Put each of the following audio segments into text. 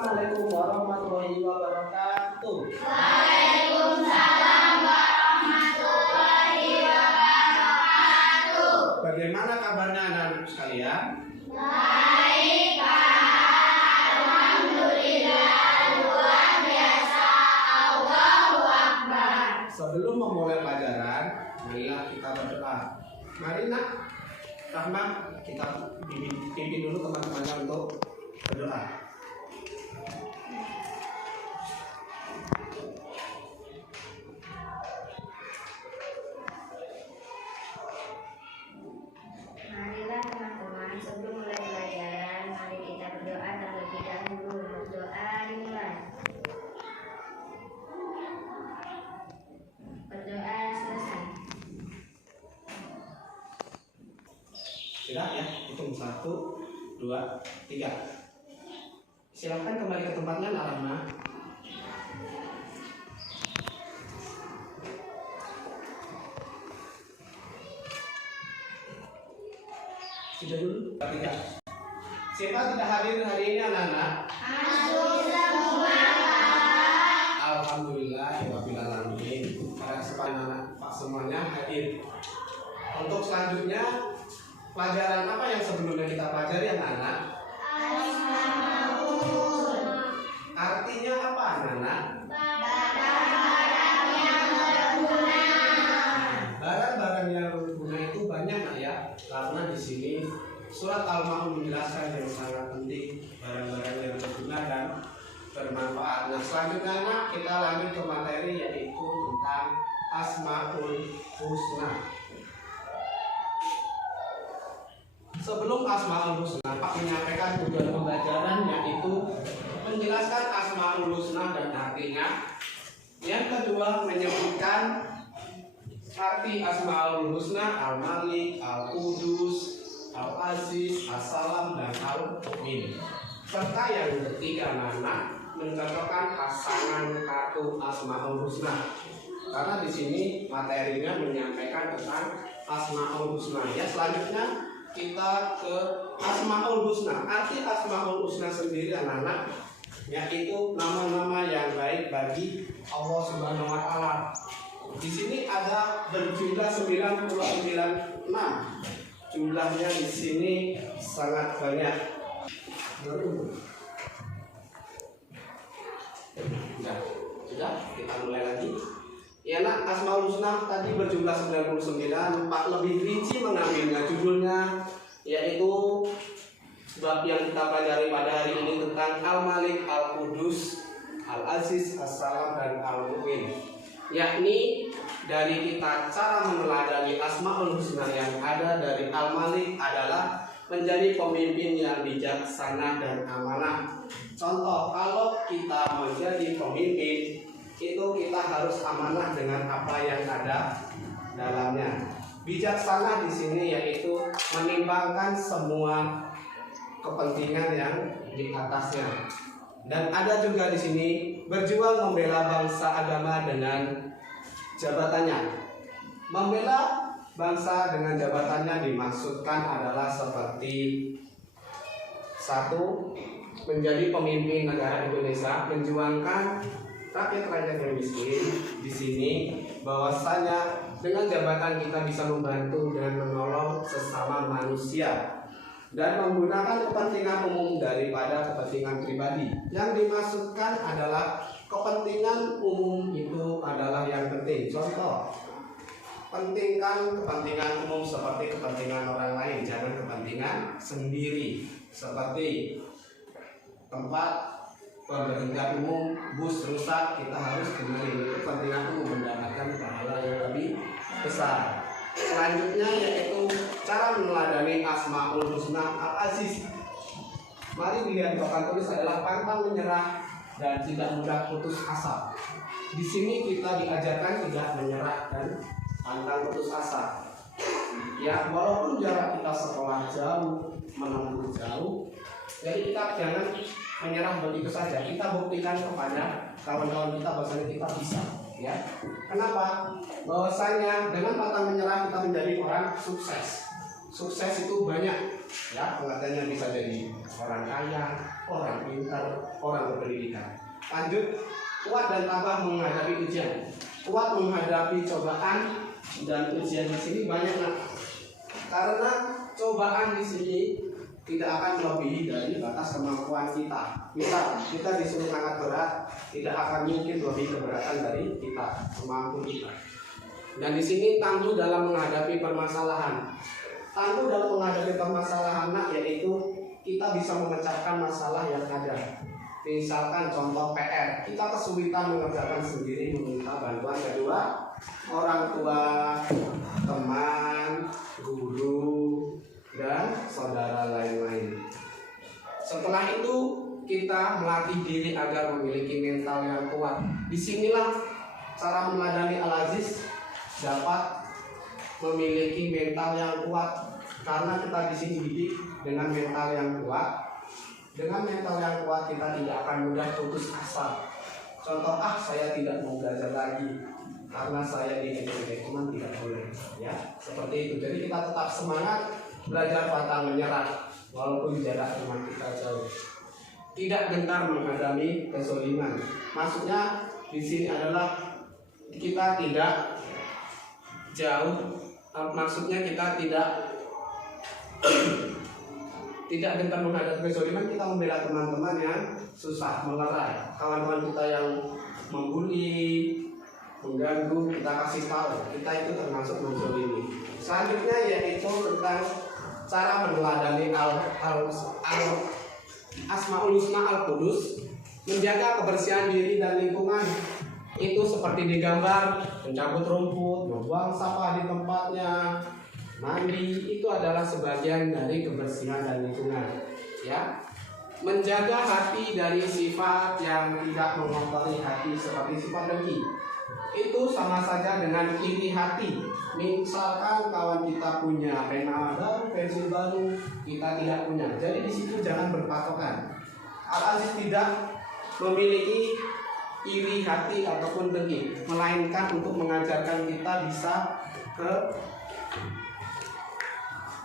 Assalamualaikum warahmatullahi wabarakatuh. Waalaikumsalam warahmatullahi wabarakatuh. Bagaimana kabarnya anak-anak sekalian? Baik, Pak. Alhamdulillah, luar biasa. Allahu Akbar. Sebelum memulai pelajaran, marilah kita berdoa. Mari nak, Rahma, kita pimpin dulu teman-temannya untuk berdoa. Marilah teman-teman, sebelum mulai pelajaran, mari kita berdoa terlebih dahulu. Berdoa dimulai. Berdoa selesai. Sudah ya, hitung 1, 2, 3. Silahkan kembali ke tempatnya, Rahma. Sudah dulu, 3. Siapa tidak hadir hari ini anak-anak? Antum semua, Pak. Alhamdulillah, rabbil alamin. Para anak Pak semuanya hadir. Untuk selanjutnya, pelajaran apa yang sebelumnya kita pelajari anak-anak? Artinya apa anak-anak? Barang-barang yang berguna. Barang-barang yang berguna itu banyak nak ya, karena di sini surat Al-Ma'un menjelaskan yang sangat penting barang-barang yang berguna dan bermanfaat. Nah selanjutnya anak, kita lanjut ke materi yaitu tentang Asmaul Husna. Sebelum Asmaul Husna, Pak menyampaikan tujuan pembelajaran yaitu menjelaskan Asmaul Husna dan artinya. Yang kedua menyebutkan arti Asmaul Husna, Al-Malik, Al-Qudus, Al-Aziz, As-Salam, dan Al-Mu'min. Serta yang ketiga anak mencontohkan pasangan kartu Asmaul Husna. Karena di sini materinya menyampaikan tentang Asmaul Husna. Ya selanjutnya kita ke Asmaul Husna. Arti Asmaul Husna sendiri anak-anak yaitu nama-nama yang baik bagi Allah Subhanahu wa taala. Di sini ada berjumlah 99 nama. Jumlahnya di sini sangat banyak. Sudah, kita mulai lagi. Ya nak, Asmaul Husna tadi berjumlah 99. Pak lebih rinci mengambilnya judulnya yaitu bab yang kita pelajari pada hari ini tentang Al-Malik, Al-Qudus, Al-Aziz, As-Salam, dan Al-Mu'min. Yakni dari kita cara meneladani Asmaul Husna yang ada dari Al-Malik adalah menjadi pemimpin yang bijaksana dan amanah. Contoh, kalau kita menjadi pemimpin itu kita harus amanah dengan apa yang ada dalamnya. Bijaksana di sini yaitu menimbangkan semua kepentingan yang di atasnya. Dan ada juga di sini berjuang membela bangsa agama dengan jabatannya. Membela bangsa dengan jabatannya dimaksudkan adalah seperti 1. Menjadi pemimpin negara Indonesia, menjuangkan rakyat-rakyat yang miskin. Di sini bahwasanya dengan jabatan kita bisa membantu dan menolong sesama manusia dan menggunakan kepentingan umum daripada kepentingan pribadi. Yang dimaksudkan adalah kepentingan umum itu adalah yang penting. Contoh, pentingkan kepentingan umum seperti kepentingan orang lain, jangan kepentingan sendiri. Seperti tempat pemberhentian umum, bus rusak, kita harus benarin. Kepentingan umum mendapatkan pahala yang lebih besar. Selanjutnya yaitu cara meneladani Asmaul Husna. Al-Aziz, mari dilihat papan tulis adalah pantang menyerah dan tidak mudah putus asa. Di sini kita diajarkan tidak menyerah dan pantang putus asa. Ya, walaupun jarak kita sekolah jauh, menempuh jauh, jadi kita jangan menyerah begitu saja. Kita buktikan kepada kawan-kawan kita bahwasanya kita bisa. Ya, kenapa? Bahwasanya dengan pantang menyerah kita menjadi orang sukses. Sukses itu banyak. Ya, pengertiannya bisa jadi orang kaya, orang pintar, orang berpendidikan. Lanjut, kuat dan tabah menghadapi ujian. Kuat menghadapi cobaan dan ujian di sini banyak nak. Karena cobaan di sini tidak akan melebihi dari batas kemampuan kita. Misal kita disuruh angkat berat, tidak akan mungkin lebih keberatan dari kita, kemampuan kita. Dan di sini tangguh dalam menghadapi permasalahan. Tangguh dalam menghadapi permasalahan nak, yaitu kita bisa memecahkan masalah yang ada. Misalkan contoh PR, kita kesulitan mengerjakan sendiri, meminta bantuan kedua orang tua, teman, guru, dan saudara lain-lain. Setelah itu kita melatih diri agar memiliki mental yang kuat. Disinilah cara meneladani Al-Aziz dapat memiliki mental yang kuat, karena kita di sini dididik dengan mental yang kuat. Dengan mental yang kuat kita tidak akan mudah putus asa. Contoh, saya tidak mau belajar lagi karena saya diejek-ejek teman, tidak boleh. Ya, seperti itu. Jadi kita tetap semangat belajar, pantang menyerah walaupun jarak teman kita jauh. Tidak gentar menghadapi kezaliman. Maksudnya di sini adalah kita tidak jauh. Maksudnya kita tidak gentar menghadapi kezaliman. Kita membela teman-teman yang susah, melerai, kawan-kawan kita yang membuli, mengganggu, kita kasih tahu kita itu termasuk menzalimi. Selanjutnya yaitu tentang cara meneladani Asmaul Husna Al-Qudus, menjaga kebersihan diri dan lingkungan. Itu seperti digambar, mencabut rumput, membuang sampah di tempatnya, mandi, itu adalah sebagian dari kebersihan dan lingkungan. Ya, menjaga hati dari sifat yang tidak mengotori hati, seperti sifat dengki. Itu sama saja dengan iri hati. Misalkan kawan kita punya pena baru, pensil baru, kita tidak punya. Jadi di situ jangan berpatokan. Al-Aziz tidak memiliki iri hati ataupun dengki, melainkan untuk mengajarkan kita bisa ke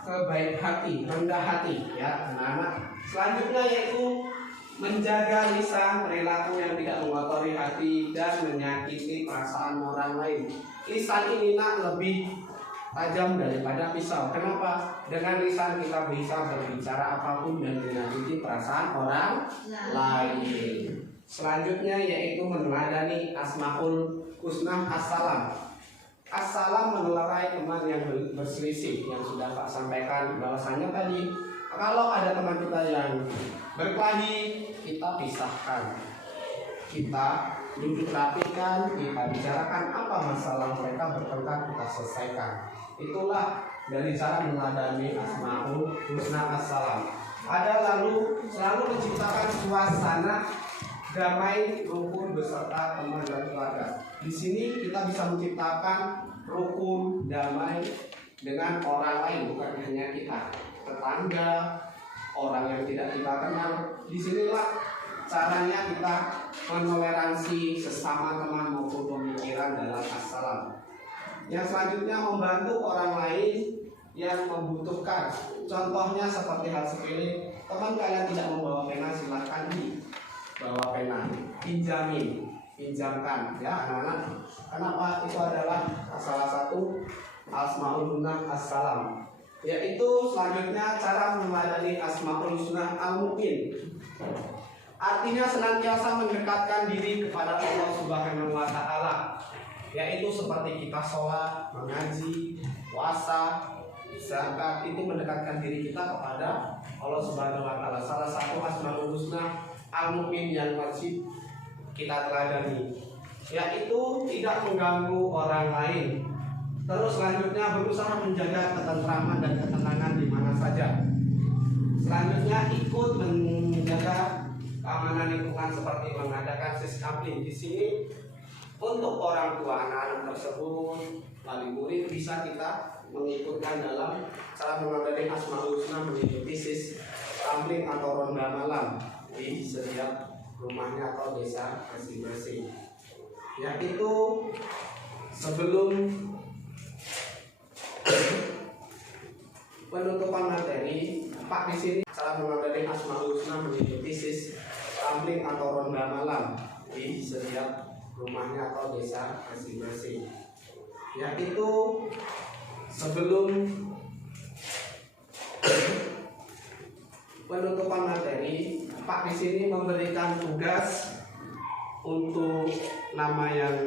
baik hati, rendah hati, ya anak-anak. Selanjutnya yaitu menjaga lisan, perilaku yang tidak mengotori hati dan menyakiti perasaan orang lain. Lisan ini nak lebih tajam daripada pisau. Kenapa? Dengan lisan kita bisa berbicara apapun dan menyakiti perasaan orang lain. Selanjutnya yaitu meneladani Asmaul Husna Assalam. Assalam menelerai teman yang berselisih, yang sudah Pak sampaikan bahwasanya tadi kalau ada teman kita yang berkelahi, kita pisahkan, kita duduk rapikan, kita bicarakan apa masalah mereka bertengkar, kita selesaikan. Itulah dari cara meneladani Asmaul Husna Assalam. Ada lalu selalu menciptakan suasana damai, rukun beserta teman dan keluarga. Di sini kita bisa menciptakan rukun damai dengan orang lain, bukan hanya kita, tetangga, orang yang tidak kita kenal. Disinilah caranya kita menoleransi sesama teman maupun pemikiran dalam Assalam. Yang selanjutnya membantu orang lain yang membutuhkan. Contohnya seperti hal sepele, teman kalian tidak membawa pena, silakan bawa pena, pinjamkan, ya anak-anak. Kenapa? Itu adalah salah satu Asmaul Husna Assalam. Yaitu selanjutnya cara meneladani Asmaul Husna Al-Mu'min. Artinya senantiasa mendekatkan diri kepada Allah Subhanahu wa Ta'ala. Yaitu seperti kita sholat, mengaji, puasa, zakat, itu mendekatkan diri kita kepada Allah Subhanahu wa Ta'ala. Salah satu Asmaul Husna Al-Mu'min yang wajib kita teladani, yaitu tidak mengganggu orang lain. Terus selanjutnya berusaha menjaga ketentraman dan ketenangan di mana saja. Selanjutnya ikut menjaga keamanan lingkungan seperti mengadakan siskampling. Di sini untuk orang tua anak-anak tersebut, wali murid bisa kita mengikutkan dalam cara mengadani Asmaul Husna, mengikuti siskampling atau ronda malam di setiap rumahnya atau desa masing-masing. Ya, itu sebelum penutupan materi, Pak di sini cara mengadakan Asmaul Husna mengikuti sampling atau ronda malam di setiap rumahnya atau desa masing-masing. Yaitu sebelum penutupan materi, Pak di sini memberikan tugas untuk nama yang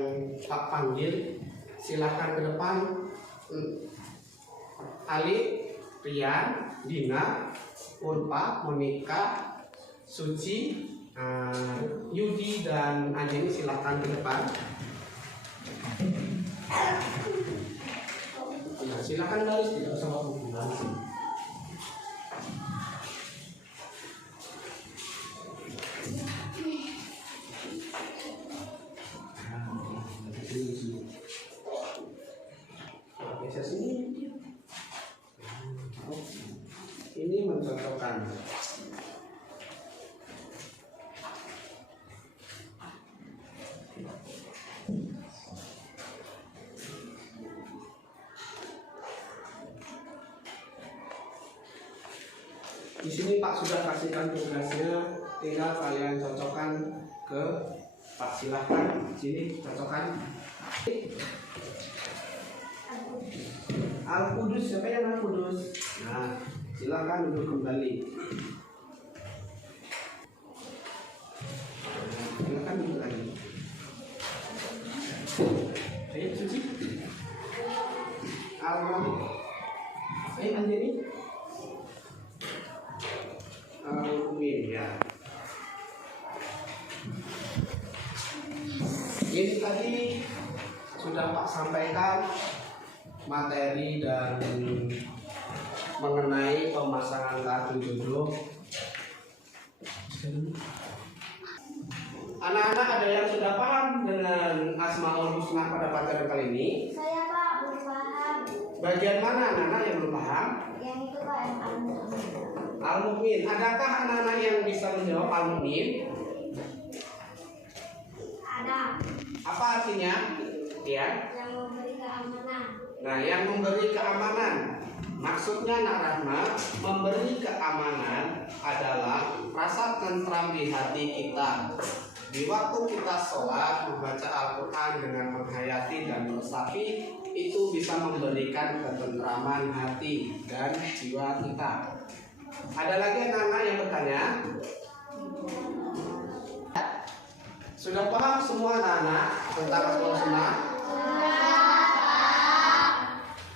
Pak panggil. Silahkan ke depan. Ali, Rian, Dina, Unpa, Monika, Suci, Yudi dan Anjani silahkan ke depan. Nah, silahkan baris, tidak usah waktu baris. Geser sini. Ini mencocokkan. Di sini Pak sudah kasihkan tugasnya, tinggal kalian cocokkan ke Pak. Silahkan sini cocokkan. Al-Qudus, siapa yang Al-Qudus? Nah, silakan duduk kembali. Silakan duduk lagi. Ayo Suci. Al-Malik. Ayo Anjani. Al-Umin ya. Ini tadi sudah Pak sampaikan materi dan mengenai pemasangan kartu jodoh. Anak-anak ada yang sudah paham dengan Asmaul Husna pada materi kali ini? Saya Pak belum paham. Bagian mana anak-anak yang belum paham? Yang itu Pak yang Al-Mu'min. Al-Mu'min. Adakah anak-anak yang bisa menjawab Al-Mu'min? Ada Apa artinya? Ya. yang memberi keamanan. Nah, yang memberi keamanan. Maksudnya Nak Rahma, memberi keamanan adalah rasa tentram di hati kita. Di waktu kita sholat, membaca Al-Quran dengan menghayati dan meresapi, itu bisa memberikan ketentraman hati dan jiwa kita. Ada lagi anak-anak yang bertanya? Sudah paham semua anak-anak tentang Asmaul Husna?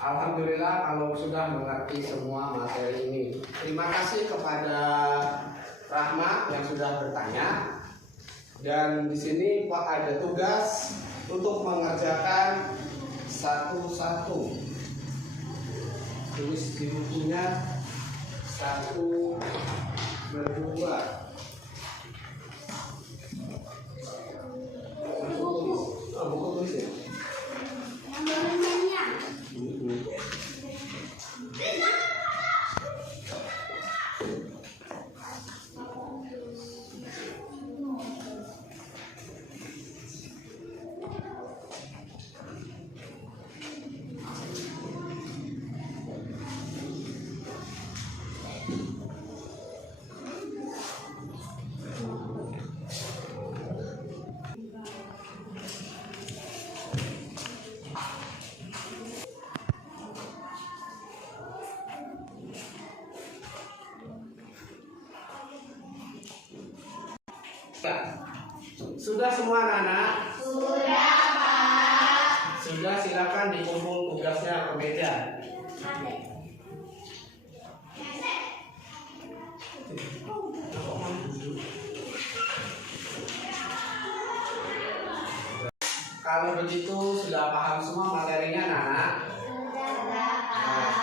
Alhamdulillah kalau sudah mengerti semua materi ini. Terima kasih kepada Rahma yang sudah bertanya. Dan di sini Pak ada tugas untuk mengerjakan satu-satu. Tulis di bukunya 1, 2. Buku tulis ya. Yang bahannya. Sudah semua anak-anak? Sudah Pak. Sudah, silakan dikumpul tugasnya ke meja. Kalau begitu sudah paham semua materinya anak-anak? Sudah Pak.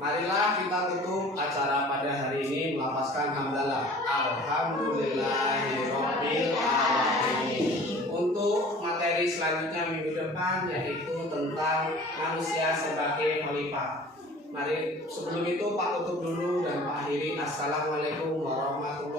Marilah kita tutup acara pada hari ini melafazkan hamdalah. Alhamdulillahirabbil alamin. Untuk materi selanjutnya minggu depan yaitu tentang manusia sebagai khalifah. Mari sebelum itu Pak tutup dulu dan Pak akhiri. Assalamualaikum warahmatullahi wabarakatuh.